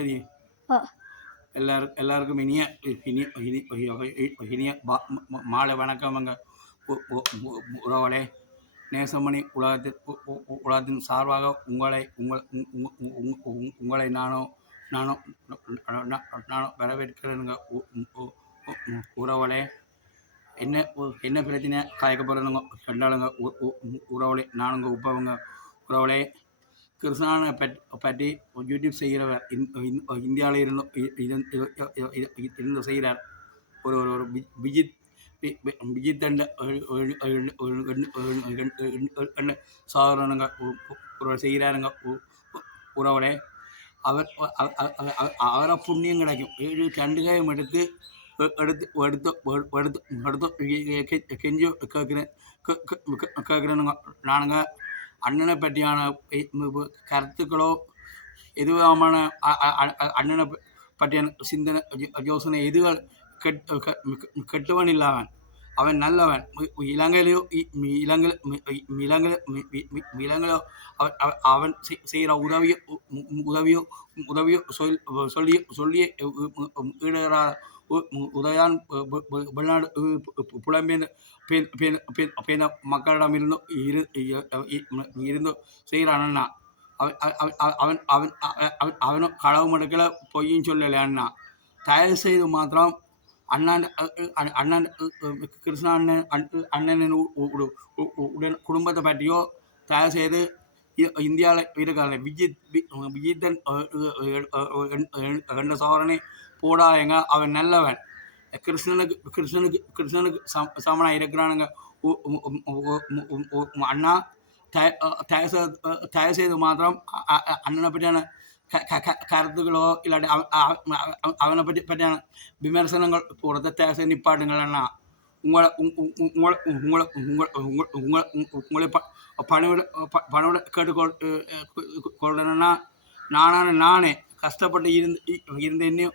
சரி. அ எல்லாருக்கும் இனிய இனிய இனி இனிய மாலை வணக்கம்ங்க. உறவுகளே, நேசமணி உலகத்தின் சார்பாக உங்களை நானும் வரவேற்கிறேனுங்க. உறவுகளே, என்ன என்ன பிரச்சனை காய்க்க போகிறேனுங்க கண்டாளுங்க. உறவுகளே, நானுங்க உப்பவங்க. உறவுகளே, கிருஷ்ணானை பற்றி யூடியூப் செய்கிறவர் இந்தியாவில் இருந்து செய்கிறார். ஒரு விஜித் சாதாரணங்க செய்கிறாருங்க. உறவுகளே, அவரை புண்ணியம் கிடைக்கும். 2 கையும் எடுத்து கெஞ்சி கேட்குறேனுங்க. நானுங்க அண்ணனை பற்றியான கருத்துக்களோ எதுவான அண்ணனை பற்றியான சிந்தனை யோசனை எதுகள் கெட்டவன் இல்லாமல் அவன் நல்லவன். இலங்கையிலோ அவன் செய்கிற உதவியோ சொல்லி ஈடுகிறார உதயான் வெளிநாடு புலம்பெயர்ந்த மக்களிடம் இருந்து செய்கிறான் அண்ணா. அவனும் களவு மடுக்கல, பொய்யும் சொல்லலை அண்ணா. தயவு செய்து மாத்திரம் அண்ணன் கிருஷ்ணா அண்ணனின் குடும்பத்தை பற்றியோ தயவு செய்து இந்தியாவில் இருக்காங்க விஜித்தன் என்ற சோதனை போடாதேங்க. அவன் நல்லவன். கிருஷ்ணனுக்கு சமனாக இருக்கிறானுங்க. அண்ணா, தயவு செய்து மாத்திரம் அண்ணனை பற்றியான கருத்துக்களோ இல்லாட்டி அவனை பற்றியான விமர்சனங்கள் போடுறத தயவு செய்து நிப்பாட்டுங்கள் அண்ணா. உங்களை பணவிட கேட்டுக்கொள்றேன்னா, நானே கஷ்டப்பட்டு இருந்த என்னையோ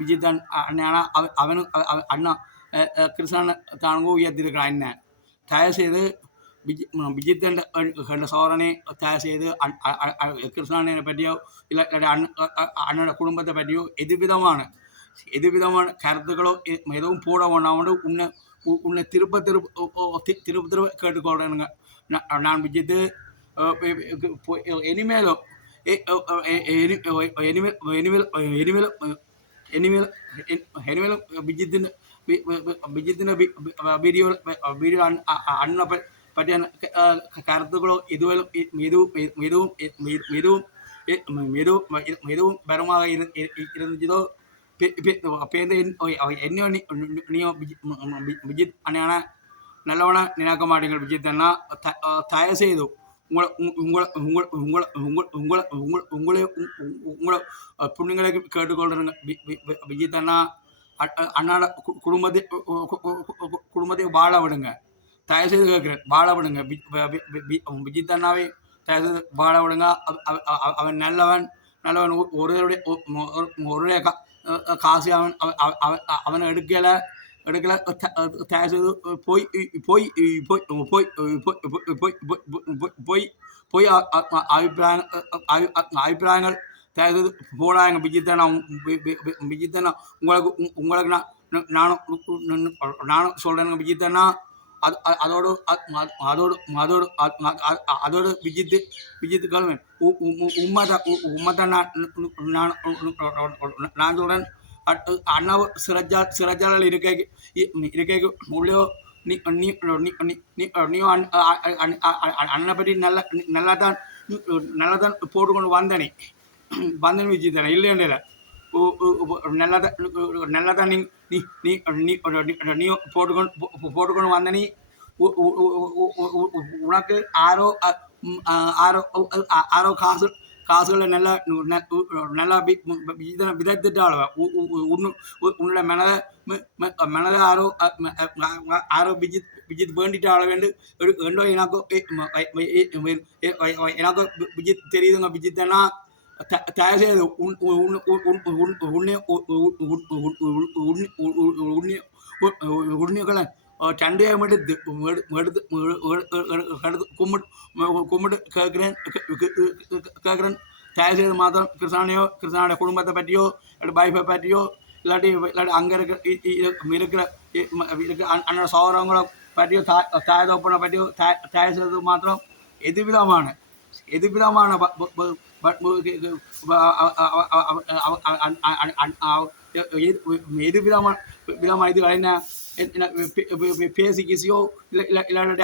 விஜித்தான் அண்ணா அவனும் அண்ணா கிருஷ்ணன் தானுங்க உயர்த்திருக்கிறான். என்ன தயவு செய்து விஜித்தன் கண்ட சோதனை தயவு செய்து கிருஷ்ணனை பற்றியோ இல்லை அண்ணனோட குடும்பத்தை பற்றியோ எதுவிதமான கருத்துக்களோ எதுவும் போட வேண்டாம். உன்னை திருப்ப கேட்டுக்கொள்றேனுங்க. நான் விஜித்து இனிமேலும் விஜித்தின் வீடியோ அண்ணனை பற்றியான கருத்துக்களோ எதுவும் பெறமாக இருந்துச்சதோ என்னையோ நீயோ விஜித் அண்ணான நல்லவன நினைக்க மாட்டீங்க. விஜித் அண்ணா, தயவு செய்து உங்களே புண்ணியங்களை கேட்டுக்கொள்றேங்க. விஜித் அண்ணா, அண்ணாட குடும்பத்தையும் வாழ விடுங்க. தயவு செய்து கேட்குறேன், வாழ விடுங்க. விஜித் அண்ணாவை தயவு செய்து வாழ விடுங்க. அவன் நல்லவன். ஒருடைய காசு அவனை எடுக்கல. தயவு செய்து போய் அபிப்பிராயங்கள் தயவு செய்து போடாங்க. விஜித்தனா உங்களுக்கு நானும் சொல்றேங்க. விஜித்தனா, அதோடு விஜித்து கல்வன் உண்மைதான் நான் சொல்றேன். அண்ணாவு சிறைச்சாலையில் இருக்க உள்ளோ நீ அண்ணனை பற்றி நல்லா தான் போட்டுக்கொண்டு வந்தனே விஜித்தன இல்லையா? நல்லா தான் நீ போட்டுக்கொண்டு வந்த. நீ உனக்கு ஆரோ காசுகளை நல்லா விதைத்துட்டாள். உன்னோட மனதை ஆரோ விஜித் வேண்டிட்டாள வேண்டும். எனக்கோ விஜித் தெரியுதுங்க. விஜித்தனா, தயவு செய்து உண்மைகளை சண்டையம் எடுத்து எடுத்து எடுத்து கும்பிட்டு கேட்குறேன் தயவு செய்து மாத்திரம் கிருஷ்ணானுடைய குடும்பத்தை பற்றியோ இல்லாட்டி பைஃபை பற்றியோ இல்லாட்டி அங்கே இருக்கிற அண்ணோட சௌரவங்களை பற்றியோ தாய் தோப்பனை பற்றியோ தயவு செய்து மாத்திரம் எதுவிதமான எதுவிதமான இதுகள் என்ன பேசி கிசியோ இல்லாட்டி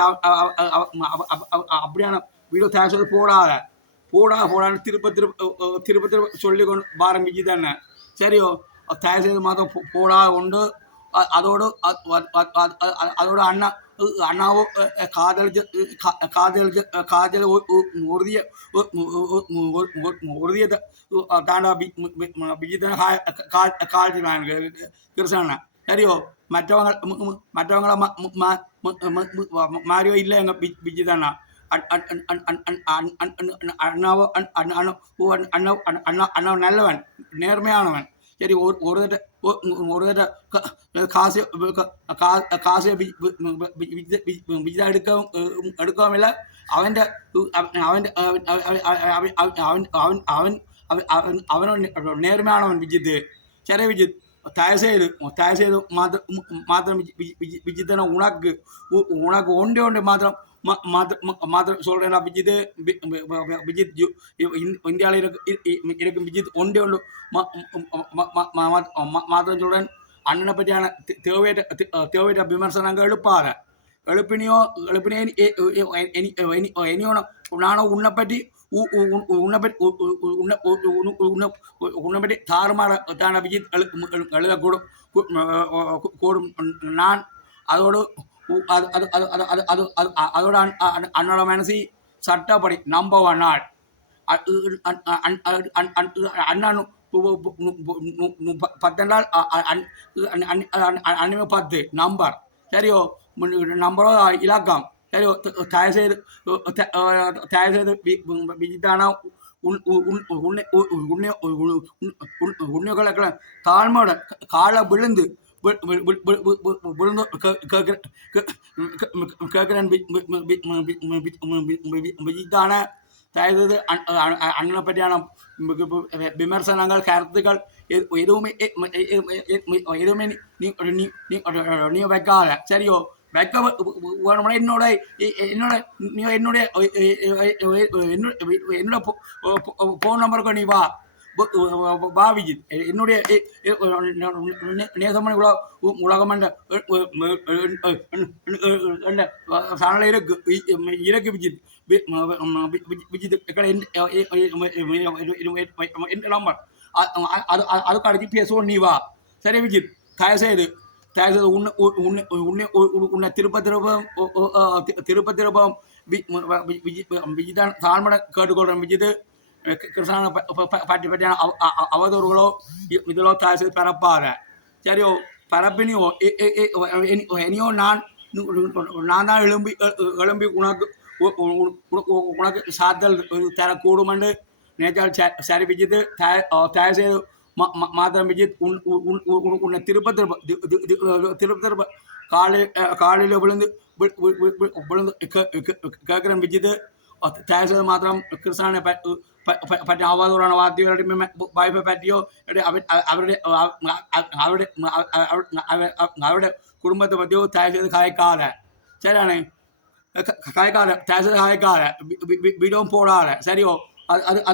அப்படியான வீடியோ தயார் செய்து போடான்னு திருப்ப சொல்லி கொண்டு ஆரம்பிச்சு தானே சரியோ தயார் செய்து மாதம் உண்டு அதோடு அண்ணாவோ காதல் உறுதியை தாண்டா விஜித்தனை காய்ச்சினாங்க கிருஷ்ணண்ணா சரியோ மற்றவங்கள மாறியோ இல்லை எங்க விஜித்தண்ணா அண்ணா நல்லவன் நேர்மையானவன் சரி ஒரு காசு எடுக்கவும் இல்லை அவனோட நேர்மையானவன் விஜித்து சரி விஜித் தயவு செய்து மாத்திரம் விஜித்தனை உனக்கு ஒன்றே மாத்திரம் சொல்றேன் விஜித் இந்தியாவில் இருக்கும் விஜித் ஒன்றே மாத்திரம் சொல்றேன் அண்ணனை பற்றியான தேவையற்ற விமர்சனங்கள் எழுப்பினியோ நானும் உன்னை பற்றி தாறுமாற தான விஜித் எழுதக்கூடும் நான் அதோடு அதோட அண்ணோட மனசி சட்டப்படி நம்ப நாள் அண்ணன் 10 நாள் அன்னிமே 10 நம்பர் சரியோ நம்பரோ இலக்கம் சரியோ தயவு செய்து விஜித்தானா உன்னைகளை தாழ்மையோட காலை விழுந்து கேட்கிறேன் விஜித்தான தயவு அண்ணனை பற்றியான விமர்சனங்கள் கருத்துக்கள் எதுவுமே நீ வைக்காத சரியோ வைக்க என்னோட ஃபோன் நம்பருக்கு நீ வா விஜித் என்னுடைய நேசமணி உலகமண்ட சேனல் இருக்கு விஜித் விஜித் என் நம்பர் அதுக்கு அடிச்சு பேசுவோம் நீ வா சரி விஜித் தயவு செய்து உன்னை திருப்ப விஜிதான் தாழ்மனை கேட்டுக்கொள்றேன் விஜித் கிருஷ்ணனை பற்றியான அவதூறுகளோ இதோ தயவு செய்து பரப்பாத சரியோ பரப்பினியோ இனியோ நான் தான் எழும்பி உனக்கு சாத்தல் தரக்கூடும் என்று நேற்றால் சரி விஜித் தயவு செய்து மாத்திரம் விஜித் உன்னை திருப்ப காலையில் விழுந்து கேட்குறேன் விஜித் தயவு செய்து மாத்திரம் கிருஷ்ணனை பற்றி அவதூறான வார்த்தையோ வாய்ப்பை பற்றியோ அவருடைய குடும்பத்தை பற்றியோ தயவு செய்து கலைக்காத சரியானே கலைக்காத தயவு செய்து கலைக்காத வீடியோவும் போடாத சரியோ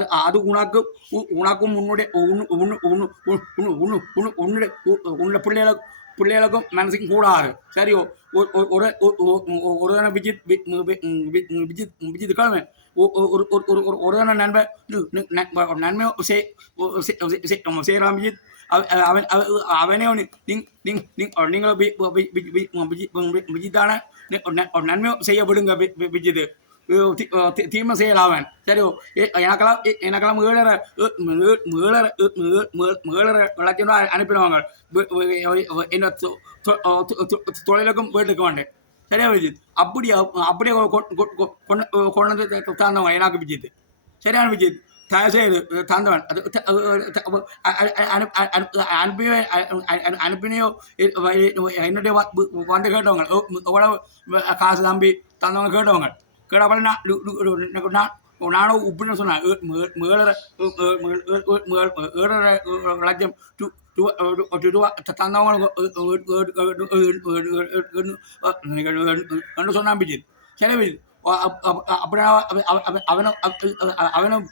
அது உனக்கும் உன்னுடைய பிள்ளைகளுக்கும் மனசுக்கும் கூடாது சரியோ ஒரு விஜித் கிழமை ஒரு நன்மை செய்யலாம் விஜித் அவனே நீங்களும் விஜித்தான நன்மை செய்ய விடுங்க விஜித் தீமை செய்யலாவன் சரியோ எனக்கெல்லாம் ஏழரை லட்சம் அனுப்பிடுவாங்க என்ன தொழிலுக்கும் வீட்டுக்கு வேண்டேன் சரியா விஜித் அப்படியே கொண்டு வந்து தந்தவங்க எனக்கு விஜித் சரியான விஜித் தயவுசெய்து தந்தவன் அது அனுப்பியோ அனுப்பினையோ என்னுடைய வந்து கேட்டவங்க எவ்வளவு காசு தம்பி தந்தவங்க கேட்டவங்க கேட்டப்பல நான் நானும் உப்புன்னு சொன்னேன் 7.5 லட்சம் ரூபா தந்தவங்க சொன்னாம்பிச்சு சரி அப்படின்னா அவனும்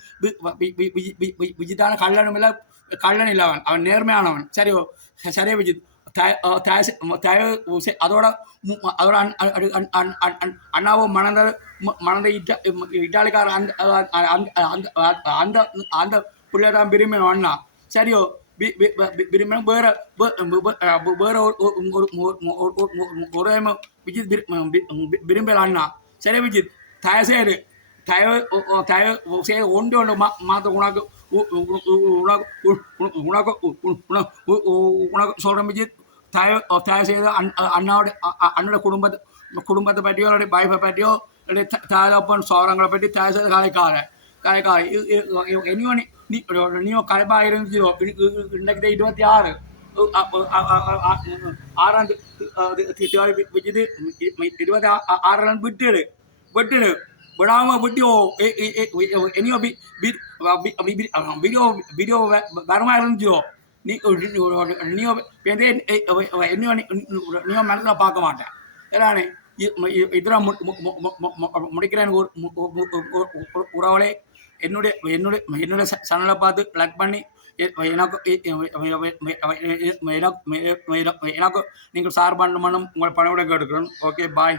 விஜித்தான கள்ளன் இல்லை அவன் நேர்மையானவன் சரியோ சரியா விஜித் அதோட அதோட அண்ணாவும் மணந்த இட்டாலிக்கார அந்த அந்த பிள்ளை தான் விரும்பினோம் அண்ணா சரியோ விரும்பின வேற ஒரு விஜித் விரும்பல அண்ணா சரி விஜித் தயவுசெய்து தயவு ஒன்று மாற்ற உனக்கு உனக்கு உனக்கு சொல்கிறேன் விஜித் தயவு செய்து அண்ணோட குடும்பத்தை பற்றியோ அவருடைய வைஃபை பற்றியோ தாயப்பன் சோரங்களை பற்றி தயவு செய்து கலைக்கார இனியும் நீயும் கலைப்பாக இருந்துச்சோ இன்னைக்கு 26 ஆறாம் விஜித் 26 விட்டுடு விடாம விட்டியோ இனியோ வீடியோ வரமா இருந்துச்சோ நீயோ நீயோ மனசில் பார்க்க மாட்டேன் ஏன்னா இதெல்லாம் முடிக்கிறேன் உறவுகளே என்னுடைய சேனலை பார்த்து லைக் பண்ணி எனக்கு நீங்கள் சார் பண்ணணும் உங்களை பணவிட கேட்டுக்கிறேன் ஓகே பாய்